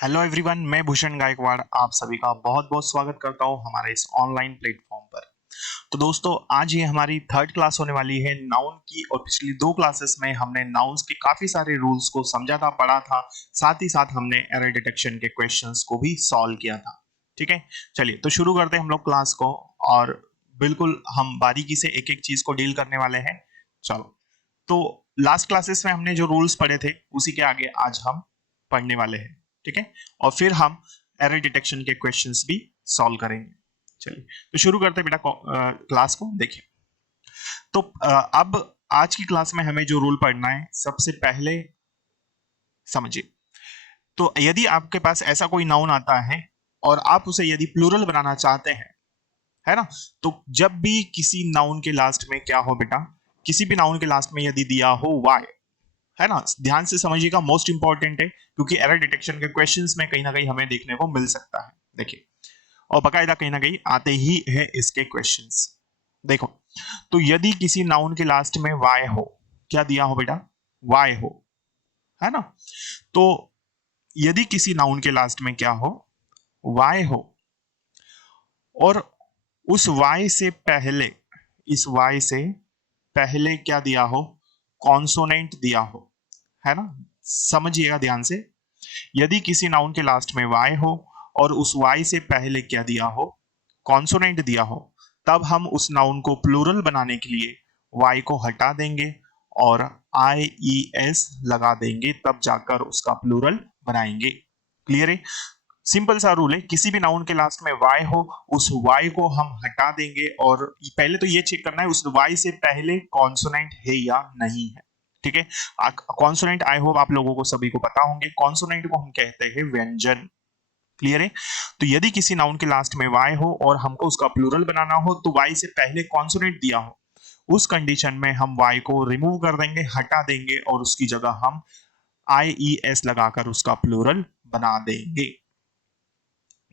Hello everyone, मैं भूषण गायकवाड़ आप सभी का बहुत बहुत स्वागत करता हूं हमारे इस ऑनलाइन प्लेटफॉर्म पर। तो दोस्तों, आज ये हमारी थर्ड क्लास होने वाली है नाउन की, और पिछली दो क्लासेस में हमने नाउन्स के काफी सारे रूल्स को समझा था, पढ़ा था। साथ ही साथ हमने एरर डिटेक्शन के क्वेश्चंस को भी सॉल्व किया था। ठीक है, चलिए तो शुरू करते हैं हम लोग क्लास को, और बिल्कुल हम बारीकी से एक एक चीज को डील करने वाले हैं। चलो, तो लास्ट क्लासेस में हमने जो रूल्स पढ़े थे उसी के आगे आज हम पढ़ने वाले हैं। ठीक है, और फिर हम एरर डिटेक्शन के क्वेश्चंस भी सॉल्व करेंगे। चलिए तो शुरू करते हैं बेटा क्लास को। देखिए, तो अब आज की क्लास में हमें जो रूल पढ़ना है, सबसे पहले समझिए। तो यदि आपके पास ऐसा कोई नाउन आता है और आप उसे यदि प्लूरल बनाना चाहते हैं, है ना, तो जब भी किसी नाउन के लास्ट में क्या हो बेटा, किसी भी नाउन के लास्ट में यदि दिया हो वाई, है ना, ध्यान से समझिएगा, मोस्ट इंपॉर्टेंट है, क्योंकि एरर डिटेक्शन के क्वेश्चंस में कहीं ना कहीं हमें देखने को मिल सकता है। देखिए, और बकायदा कहीं ना कहीं आते ही है इसके क्वेश्चंस। देखो, तो यदि किसी नाउन के लास्ट में वाई हो, क्या दिया हो बेटा, वाई हो, है ना, तो यदि किसी नाउन के लास्ट में क्या हो, वाई हो, और उस वाई से पहले, इस वाई से पहले क्या दिया हो, कॉन्सोनेंट दिया हो, है ना, समझिएगा ध्यान से। यदि किसी नाउन के लास्ट में वाई हो और उस वाई से पहले क्या दिया हो, कॉन्सोनेंट दिया हो, तब हम उस नाउन को प्लूरल बनाने के लिए वाई को हटा देंगे और आई ई एस लगा देंगे, तब जाकर उसका प्लूरल बनाएंगे। क्लियर है? सिंपल सा रूल है, किसी भी नाउन के लास्ट में वाई हो, उस वाई को हम हटा देंगे, और पहले तो ये चेक करना है उस वाई से पहले कॉन्सोनेंट है या नहीं है। ठीक है, कॉन्सोनेंट आई होप आप लोगों को सभी को पता होंगे, कॉन्सोनेंट को हम कहते हैं व्यंजन। क्लियर है? तो यदि किसी नाउन के लास्ट में वाई हो और हमको उसका प्लूरल बनाना हो, तो वाई से पहले कॉन्सोनेंट दिया हो, उस कंडीशन में हम वाई को रिमूव कर देंगे, हटा देंगे, और उसकी जगह हम आई ई एस लगाकर उसका प्लूरल बना देंगे।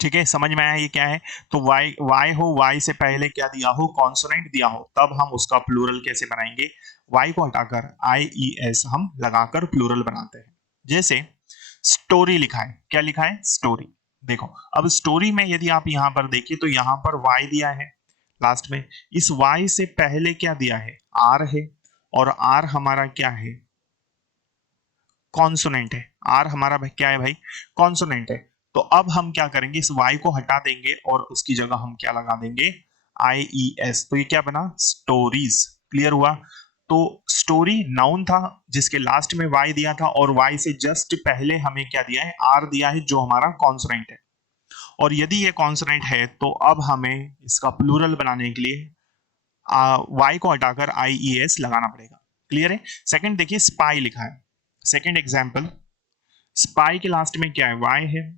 ठीक है, समझ में आया ये क्या है? तो वाई वाई हो, वाई से पहले क्या दिया हो, कॉन्सोनेंट दिया हो, तब हम उसका प्लूरल कैसे बनाएंगे, वाई को हटाकर आई ई एस हम लगाकर प्लूरल बनाते हैं। जैसे स्टोरी लिखा है, क्या लिखा है, स्टोरी। देखो, अब स्टोरी में यदि आप यहां पर देखिए तो यहां पर वाई दिया है लास्ट में, इस वाई से पहले क्या दिया है, आर है, और आर हमारा क्या है, कॉन्सोनेंट है। आर हमारा क्या है भाई, कॉन्सोनेंट है। तो अब हम क्या करेंगे, इस वाई को हटा देंगे और उसकी जगह हम क्या लगा देंगे, आई ई एस। तो ये क्या बना, स्टोरीज। क्लियर हुआ? तो स्टोरी नाउन था जिसके लास्ट में वाई दिया था, और वाई से जस्ट पहले हमें क्या दिया है, आर दिया है, जो हमारा कॉन्सोनेंट है। और यदि ये कॉन्सोनेंट है तो अब हमें इसका प्लूरल बनाने के लिए वाई को हटाकर आई ई एस लगाना पड़ेगा। क्लियर है? सेकंड देखिए, स्पाई लिखा है, सेकंड एग्जाम्पल। स्पाई के लास्ट में क्या है, वाई है,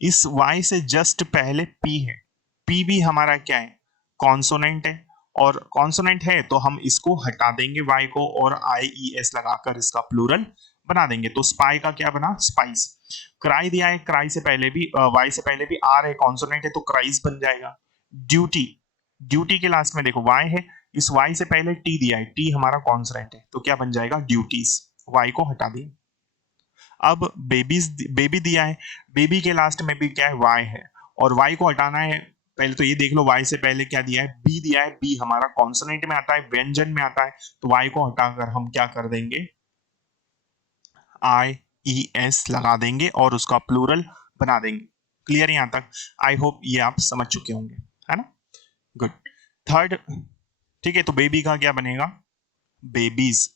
इस वाई से जस्ट पहले पी है, पी भी हमारा क्या है, कॉन्सोनेंट है, और कॉन्सोनेंट है तो हम इसको हटा देंगे वाई को, और आई ई एस लगाकर इसका प्लूरल बना देंगे। तो स्पाई का क्या बना, स्पाइस। क्राई दिया है, क्राई से पहले भी वाई से पहले भी आर है, कॉन्सोनेंट है, तो क्राइस बन जाएगा। ड्यूटी, ड्यूटी के लास्ट में देखो वाई है, इस वाई से पहले टी दिया है, टी हमारा कॉन्सोनेंट है, तो क्या बन जाएगा, ड्यूटीज। वाई को हटा दिया। अब बेबीज, बेबी दिया है, बेबी के लास्ट में भी क्या है, वाई है, और वाई को हटाना है। पहले तो ये देख लो, वाई से पहले क्या दिया है, बी दिया है, बी हमारा कॉन्सोनेंट में आता है, व्यंजन में आता है, तो वाई को हटाकर हम क्या कर देंगे, आई ई एस लगा देंगे और उसका प्लूरल बना देंगे। क्लियर यहां तक? आई होप ये आप समझ चुके होंगे, है ना। गुड। थर्ड, ठीक है, तो बेबी का क्या बनेगा, बेबीज।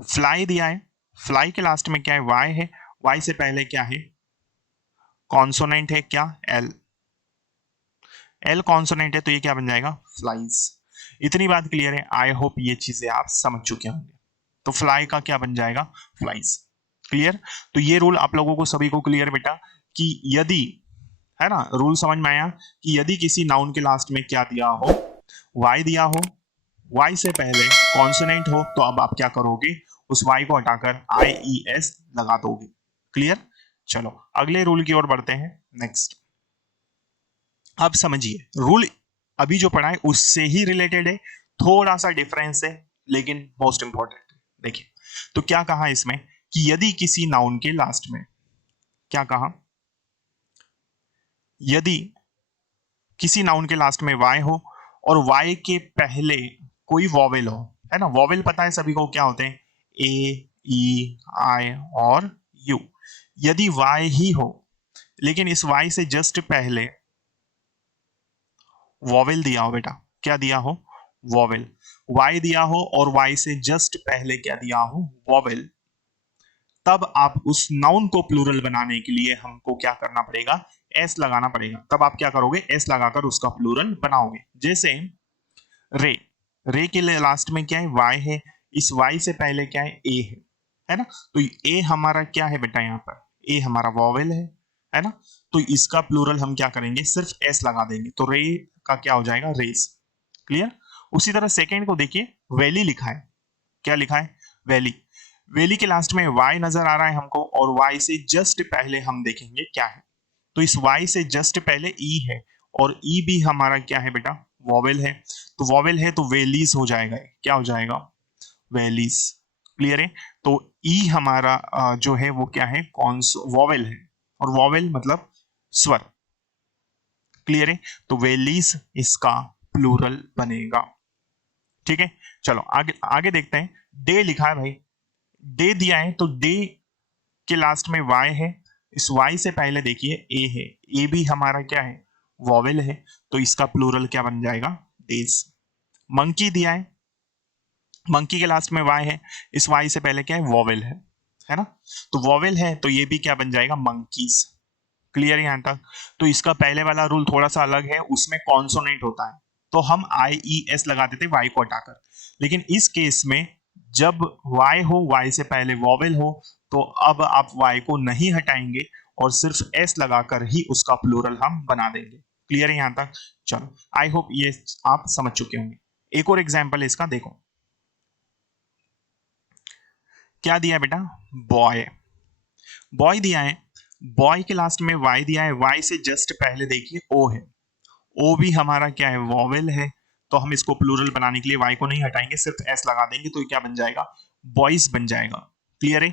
फ्लाई दिया है, फ्लाई के लास्ट में क्या है, वाई है, वाई से पहले क्या है, कॉन्सोनेंट है, क्या, एल, एल कॉन्सोनेंट है, तो ये क्या बन जाएगा, फ्लाइज। इतनी बात क्लियर है? आई होप ये चीजें आप समझ चुके होंगे। तो फ्लाई का क्या बन जाएगा, फ्लाइज। क्लियर? तो ये रूल आप लोगों को सभी को क्लियर बेटा, कि यदि, है ना, रूल समझ में आया, कि यदि किसी नाउन के लास्ट में क्या दिया हो, वाई दिया हो, वाई से पहले कॉन्सोनेंट हो, तो अब आप क्या करोगे, उस वाई को हटाकर आई ई एस लगा दोगे। क्लियर? चलो अगले रूल की ओर बढ़ते हैं। नेक्स्ट, अब समझिए, रूल अभी जो पढ़ा है उससे ही रिलेटेड है, थोड़ा सा डिफरेंस है, लेकिन मोस्ट इंपॉर्टेंट है। देखिए, तो क्या कहा इसमें, कि यदि किसी नाउन के लास्ट में, क्या कहा, यदि किसी नाउन के लास्ट में वाई हो और वाई के पहले कोई वॉवेल हो, है ना, वॉवेल पता है सभी को क्या होते हैं, ए, ई, आई और यू। यदि वाई ही हो लेकिन इस वाई से जस्ट पहले वॉवेल दिया हो, बेटा क्या दिया हो, वॉवेल, वाई दिया हो और वाई से जस्ट पहले क्या दिया हो, वॉवेल, तब आप उस नाउन को प्लूरल बनाने के लिए हमको क्या करना पड़ेगा, एस लगाना पड़ेगा। तब आप क्या करोगे, एस लगाकर उसका प्लूरल बनाओगे। जैसे रे, रे के लास्ट में क्या है, वाई है, इस वाई से पहले क्या है, ए है ना, तो ए हमारा क्या है बेटा, यहाँ पर ए हमारा वॉवेल है ना, तो इसका प्लूरल हम क्या करेंगे, सिर्फ एस लगा देंगे, तो रे का क्या हो जाएगा, रेस। क्लियर। उसी तरह सेकेंड को देखिए, वैली लिखा है, क्या लिखा है, वैली, वैली के लास्ट में वाई नजर आ रहा है हमको और वाई से जस्ट पहले हम देखेंगे क्या है, तो इस वाई से जस्ट पहले ई है और ई भी हमारा क्या है बेटा, वॉवेल है, तो वॉवेल है तो वेलीज हो जाएगा, क्या हो जाएगा, वेलीज। क्लियर है। तो ई हमारा जो है वो क्या है, कौन वॉवेल है, और वॉवेल मतलब स्वर। क्लियर है। तो वेलीज इसका प्लूरल बनेगा। ठीक है, चलो आगे आगे देखते हैं। डे लिखा है भाई, डे दिया है तो डे के लास्ट में वाई है, इस वाई से पहले देखिए ए है, ए भी हमारा क्या है, वॉवेल है, तो इसका प्लूरल क्या बन जाएगा, डेज। मंकी दिया है, मंकी के लास्ट में वाई है, इस वाई से पहले क्या है, वॉवेल है ना, तो वॉवेल है तो ये भी क्या बन जाएगा, मंकीज। क्लियर यहां तक। तो इसका पहले वाला रूल थोड़ा सा अलग है, उसमें कॉन्सोनेंट होता है तो हम आई ई एस लगा देते वाई को हटाकर, लेकिन इस केस में जब वाई हो, वाई से पहले वॉवेल हो, तो अब आप वाई को नहीं हटाएंगे और सिर्फ एस लगाकर ही उसका प्लूरल हम बना देंगे। क्लियर है यहां तक। चलो आई होप ये आप समझ चुके होंगे। एक और एग्जाम्पल इसका देखो, क्या दिया बेटा, बॉय, बॉय दिया है, बॉय के लास्ट में वाई दिया है, वाई से जस्ट पहले देखिए ओ है, ओ भी हमारा क्या है, वॉवेल है, तो हम इसको प्लूरल बनाने के लिए वाई को नहीं हटाएंगे, सिर्फ एस लगा देंगे, तो ये क्या बन जाएगा, बॉयज बन जाएगा। क्लियर है।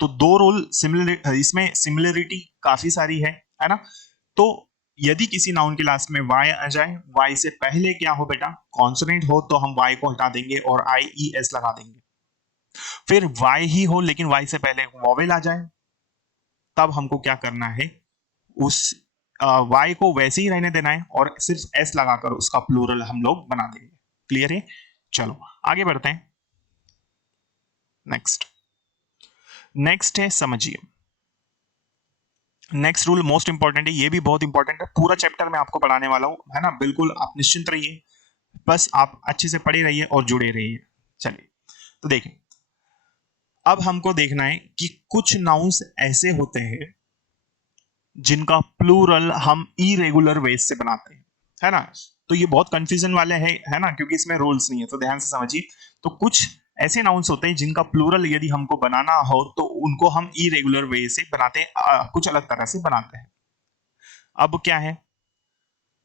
तो दो रोल सिमिलर, इसमें सिमिलरिटी काफी सारी है ना। तो यदि किसी नाउन के लास्ट में वाई आ जाए, वाई से पहले क्या हो बेटा, कॉन्सोनेंट हो, तो हम वाई को हटा देंगे और आई ई एस लगा देंगे। फिर वाई ही हो लेकिन वाई से पहले वॉवेल आ जाए, तब हमको क्या करना है, उस वाई को वैसे ही रहने देना है और सिर्फ एस लगाकर उसका प्लूरल हम लोग बना देंगे। क्लियर है। चलो आगे बढ़ते हैं। नेक्स्ट, नेक्स्ट है समझिए, नेक्स्ट रूल मोस्ट इंपॉर्टेंट है, ये भी बहुत इंपॉर्टेंट है, पूरा चैप्टर मैं आपको पढ़ाने वाला हूं, है ना, बिल्कुल आप निश्चिंत रहिए, बस आप अच्छे से पढ़े रहिए और जुड़े रहिए। चलिए तो देखें, अब हमको देखना है कि कुछ नाउन्स ऐसे होते हैं जिनका प्लूरल हम इरेगुलर वेज से बनाते हैं, है ना, तो ये बहुत कंफ्यूजन वाले है ना, क्योंकि इसमें रूल्स नहीं है, तो ध्यान से समझिए। तो कुछ ऐसे नाउन्स होते हैं जिनका प्लूरल यदि हमको बनाना हो तो उनको हम इरेगुलर वे से बनाते हैं, कुछ अलग तरह से बनाते हैं। अब क्या है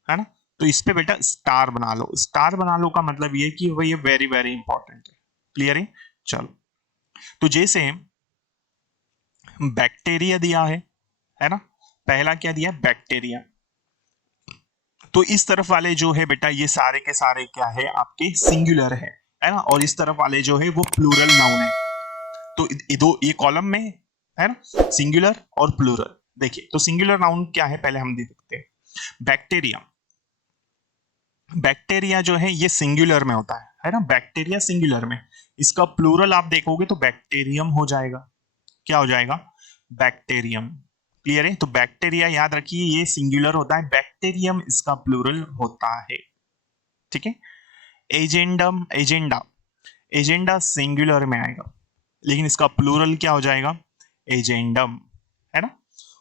ना, तो इस पे बेटा स्टार बना लो, स्टार बना लो का मतलब ये कि भाई ये वेरी वेरी इंपॉर्टेंट है। क्लियर है। चलो तो जैसे बैक्टीरिया दिया है ना, पहला क्या दिया, बैक्टीरिया, तो इस तरफ वाले जो है बेटा ये सारे के सारे क्या है, आपके सिंगुलर है ना, और इस तरफ वाले जो है वो प्लूरल नाउन है। तो दो ये कॉलम में है ना, सिंगुलर और प्लूरल। देखिए तो सिंगुलर नाउन क्या है, पहले हम देखते हैं। बैक्टीरिया, बैक्टीरिया जो है ये सिंगुलर में होता है ना, बैक्टीरिया सिंगुलर में, इसका प्लूरल आप देखोगे तो बैक्टीरियम हो जाएगा। क्या हो जाएगा, बैक्टीरियम। क्लियर है। तो बैक्टीरिया याद रखिए ये सिंगुलर होता है, बैक्टीरियम इसका प्लूरल होता है। ठीक है। एजेंडम, एजेंडा, एजेंडा सिंगुलर में आएगा लेकिन इसका प्लूरल क्या हो जाएगा, एजेंडम, है ना।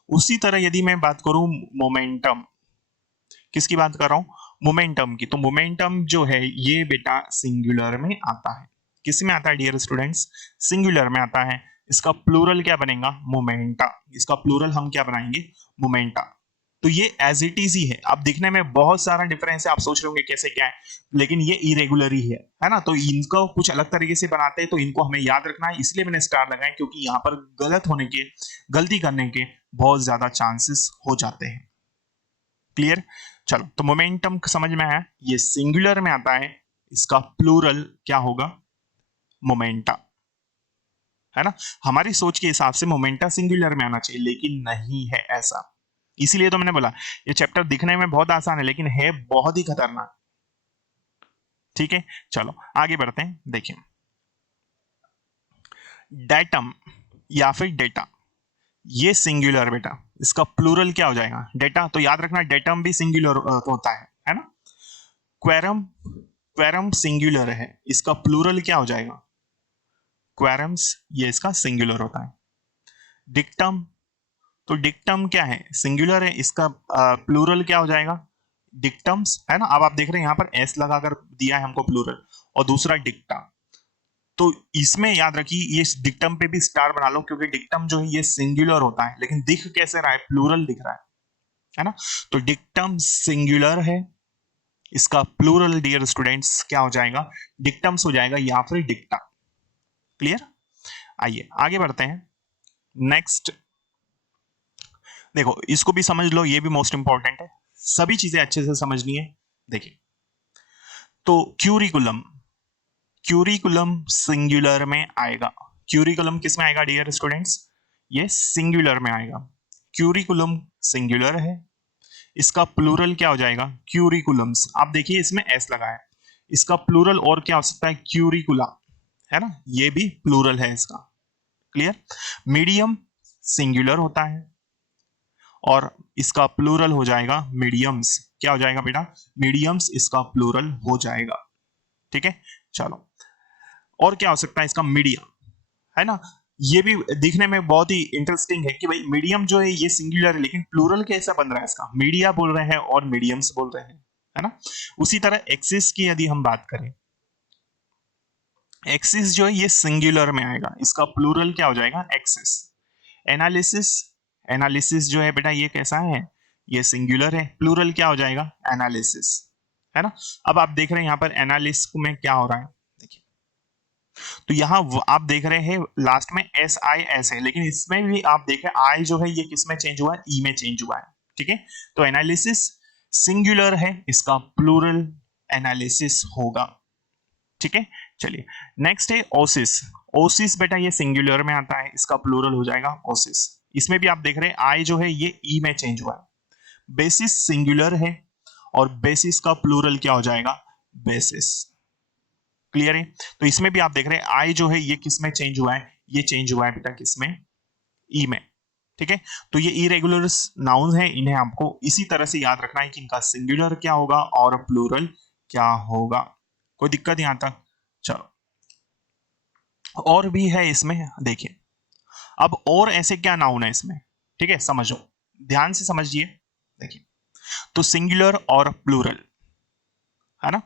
उसी तरह यदि मैं बात करूं मोमेंटम, किसकी बात कर रहा हूं, मोमेंटम की, तो मोमेंटम जो है ये बेटा सिंगुलर में आता है। किस में आता है डियर स्टूडेंट्स, सिंगुलर में आता है। इसका प्लूरल क्या बनेगा, मोमेंटा, इसका प्लूरल हम क्या बनाएंगे, मोमेंटा। तो ये एज इट इज ही है। अब दिखने में बहुत सारा डिफरेंस है, आप सोच रहे होंगे कैसे क्या है, लेकिन ये इरेगुलर ही है ना, तो इनको कुछ अलग तरीके से बनाते हैं, तो इनको हमें याद रखना है, इसलिए मैंने स्टार लगाए, क्योंकि यहाँ पर गलत होने के, गलती करने के बहुत ज्यादा चांसेस हो जाते हैं। क्लियर। चलो, तो मोमेंटम समझ में आया, ये सिंगुलर में आता है, इसका प्लूरल क्या होगा, मोमेंटा, है ना। हमारी सोच के हिसाब से मोमेंटा सिंगुलर में आना चाहिए, लेकिन नहीं है ऐसा। इसीलिए तो मैंने बोला ये चैप्टर दिखने में बहुत आसान है, लेकिन है बहुत ही खतरनाक। ठीक है, चलो आगे बढ़ते हैं। देखिए, डेटम या फिर डेटा, ये सिंगुलर बेटा, इसका प्लूरल क्या हो जाएगा, डेटा। तो याद रखना डेटम भी सिंगुलर होता है ना। क्वेरम, क्वेरम सिंगुलर है, इसका प्लूरल क्या हो जाएगा, क्वेरम्स, ये इसका सिंगुलर होता है। डिक्टम, तो डिक्टम क्या है, सिंगुलर है, इसका प्लूरल क्या हो जाएगा, डिक्टम्स, है ना। अब आप देख रहे हैं यहाँ पर एस लगाकर दिया है हमको प्लूरल, और दूसरा डिक्टा। तो इसमें याद रखिए ये डिक्टम पे भी स्टार बना लो, क्योंकि डिक्टम जो है ये सिंगुलर होता है, लेकिन दिख कैसे रहा है, प्लूरल दिख रहा है ना। तो डिक्टम सिंगुलर है, इसका प्लूरल डियर स्टूडेंट्स क्या हो जाएगा, डिक्टम्स हो जाएगा या फिर डिक्टा। क्लियर। आइए आगे बढ़ते हैं। नेक्स्ट देखो, इसको भी समझ लो, ये भी मोस्ट इंपॉर्टेंट है, सभी चीजें अच्छे से समझनी है। देखिए, तो क्यूरिकुलम, क्यूरिकुलम सिंगुलर में आएगा। क्यूरिकुलम किस में आएगा डियर स्टूडेंट्स, ये सिंगुलर में आएगा। क्यूरिकुलम सिंगुलर है, इसका प्लूरल क्या हो जाएगा, क्यूरिकुलम्स। आप देखिए इसमें एस लगा है, इसका प्लूरल और क्या हो सकता है, क्यूरिकुला, है ना, ये भी प्लूरल है इसका। क्लियर। मीडियम सिंगुलर होता है, और इसका प्लूरल हो जाएगा मीडियम्स। क्या हो जाएगा बेटा, मीडियम्स, इसका प्लूरल हो जाएगा। ठीक है, चलो, और क्या हो सकता है इसका, मीडिया, है ना। ये भी दिखने में बहुत ही इंटरेस्टिंग है कि भाई मीडियम जो है ये सिंगुलर है, लेकिन प्लूरल कैसा बन रहा है इसका, मीडिया बोल रहे हैं और मीडियम्स बोल रहे हैं, है ना। उसी तरह एक्सिस की यदि हम बात करें, एक्सिस जो है ये सिंगुलर में आएगा, इसका प्लूरल क्या हो जाएगा, एक्सिस। एनालिसिस, एनालिसिस जो है बेटा ये कैसा है, ये सिंगुलर है, प्लूरल क्या हो जाएगा, एनालिसिस, है ना। अब आप देख रहे हैं यहाँ पर एनालिसिस में क्या हो रहा है, देखिए, तो यहां आप देख रहे हैं लास्ट में एस आई एस है, लेकिन इसमें भी आप देखें आई जो है ये किस में चेंज हुआ है, ई में चेंज हुआ है। ठीक है, तो एनालिसिस सिंगुलर है, इसका प्लूरल एनालिसिस होगा। ठीक है, चलिए नेक्स्ट है ओसिस। ओसिस बेटा ये सिंगुलर में आता है, इसका प्लूरल हो जाएगा ओसिस। इसमें भी आप देख रहे हैं आई जो है ये ई में चेंज हुआ है। बेसिस सिंगुलर है, और बेसिस का प्लूरल क्या हो जाएगा, बेसिस। क्लियर है। तो इसमें भी आप देख रहे हैं आई जो है ये किस में चेंज हुआ है, ये चेंज हुआ है बेटा किसमें, ई में। ठीक है, तो ये इरेगुलर नाउन है, इन्हें आपको इसी तरह से याद रखना है कि इनका सिंगुलर क्या होगा और प्लूरल क्या होगा। कोई दिक्कत यहां तक, चलो और भी है इसमें, देखिए अब और ऐसे क्या नाउन है इसमें, ठीक है, समझो ध्यान से समझिए। देखिए, तो सिंगुलर और प्लूरल, है ना,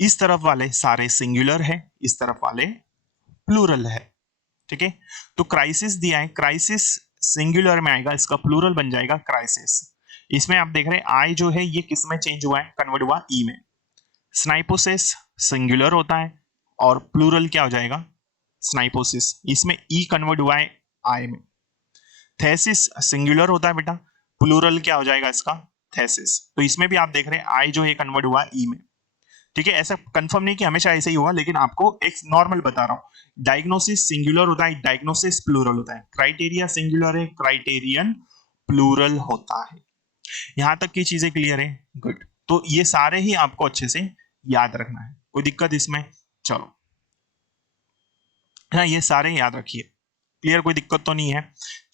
इस तरफ वाले सारे सिंगुलर है, इस तरफ वाले प्लूरल है। ठीक है, तो क्राइसिस दिया है, क्राइसिस सिंगुलर में आएगा, इसका प्लूरल बन जाएगा क्राइसिस। इसमें आप देख रहे हैं आई जो है ये किस में चेंज हुआ है, कन्वर्ट हुआ ई में। स्नाइपोसिस सिंगुलर होता है, और प्लूरल क्या हो जाएगा, स्नाइपोसिस, इसमें ई कन्वर्ट हुआ है आई में। थेसिस सिंगुलर होता है बेटा, प्लूरल क्या हो जाएगा इसका, थेसिस। तो इसमें भी आप देख रहे हैं आई जो है कन्वर्ट हुआ ई में। ठीक है, ऐसा कंफर्म नहीं कि हमेशा ऐसा ही होगा, लेकिन आपको एक नॉर्मल बता रहा हूं। डायग्नोसिस सिंगुलर होता है, डायग्नोसिस प्लूरल होता है। क्राइटेरिया सिंगुलर है, क्राइटेरियन प्लूरल होता है। यहां तक की चीजें क्लियर है, गुड। तो ये सारे ही आपको अच्छे से याद रखना है, कोई दिक्कत इसमें, चलो हाँ ये सारे याद रखिए, क्लियर, कोई दिक्कत तो नहीं है।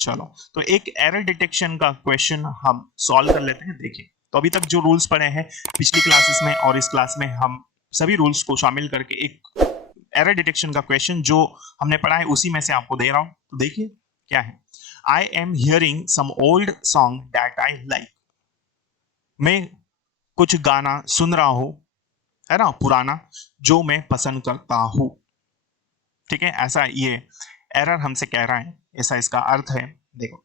चलो, तो एक एरर डिटेक्शन का क्वेश्चन हम सॉल्व कर लेते हैं। देखिए, तो अभी तक जो रूल्स पढ़े हैं पिछली क्लासेस में और इस क्लास में, हम सभी रूल्स को शामिल करके एक एरर डिटेक्शन का क्वेश्चन जो हमने पढ़ा है उसी में से आपको दे रहा हूं। तो देखिए क्या है, I am hearing some old song that I like. मैं कुछ गाना सुन रहा हूं, है ना, पुराना, जो मैं पसंद करता हूं। ठीक है, ऐसा ये एरर हमसे कह रहा है, ऐसा इसका अर्थ है। देखो,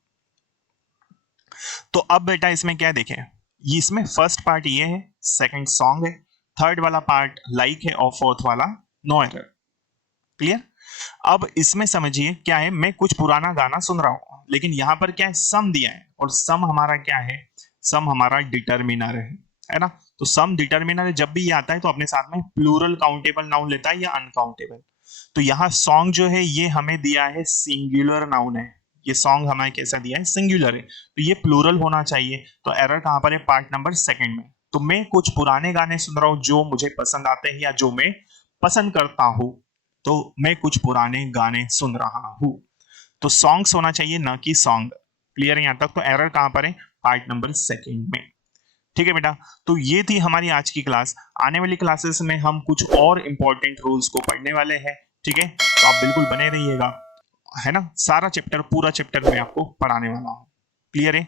तो अब बेटा इसमें क्या देखें, ये इसमें फर्स्ट पार्ट ये है, सेकंड सॉन्ग है, थर्ड वाला पार्ट लाइक है, और फोर्थ वाला नो एरर। क्लियर। अब इसमें समझिए क्या है, मैं कुछ पुराना गाना सुन रहा हूं, लेकिन यहां पर क्या है, सम दिया है, और सम हमारा क्या है, सम हमारा डिटर्मिनर है ना। तो सम डिटर्मिनर जब भी ये आता है तो अपने साथ में प्लूरल काउंटेबल नाउन लेता है या अनकाउंटेबल। तो यहाँ सॉन्ग जो है ये हमें दिया है सिंगुलर नाउन है, ये सॉन्ग हमें कैसा दिया है, सिंगुलर है, तो ये प्लूरल होना चाहिए। तो एरर कहां पर है, पार्ट नंबर सेकंड में। तो मैं कुछ पुराने गाने सुन रहा हूं जो मुझे पसंद आते हैं या जो मैं पसंद करता हूं, तो मैं कुछ पुराने गाने सुन रहा हूं। तो सॉन्ग्स होना चाहिए ना कि सॉन्ग। क्लियर है यहां तक। तो एरर कहां पर है, पार्ट नंबर सेकंड में। ठीक है बेटा, तो ये थी हमारी आज की क्लास। आने वाली क्लासेस में हम कुछ और इंपॉर्टेंट रूल्स को पढ़ने वाले हैं। ठीक है, तो आप बिल्कुल बने रहिएगा, है ना। सारा चैप्टर, पूरा चैप्टर मैं आपको पढ़ाने वाला हूँ। क्लियर है।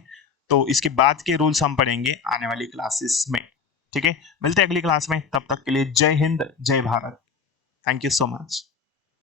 तो इसके बाद के रूल्स हम पढ़ेंगे आने वाली क्लासेस में। ठीक है, मिलते हैं अगली क्लास में, तब तक के लिए जय हिंद, जय Bharat. Thank you so much.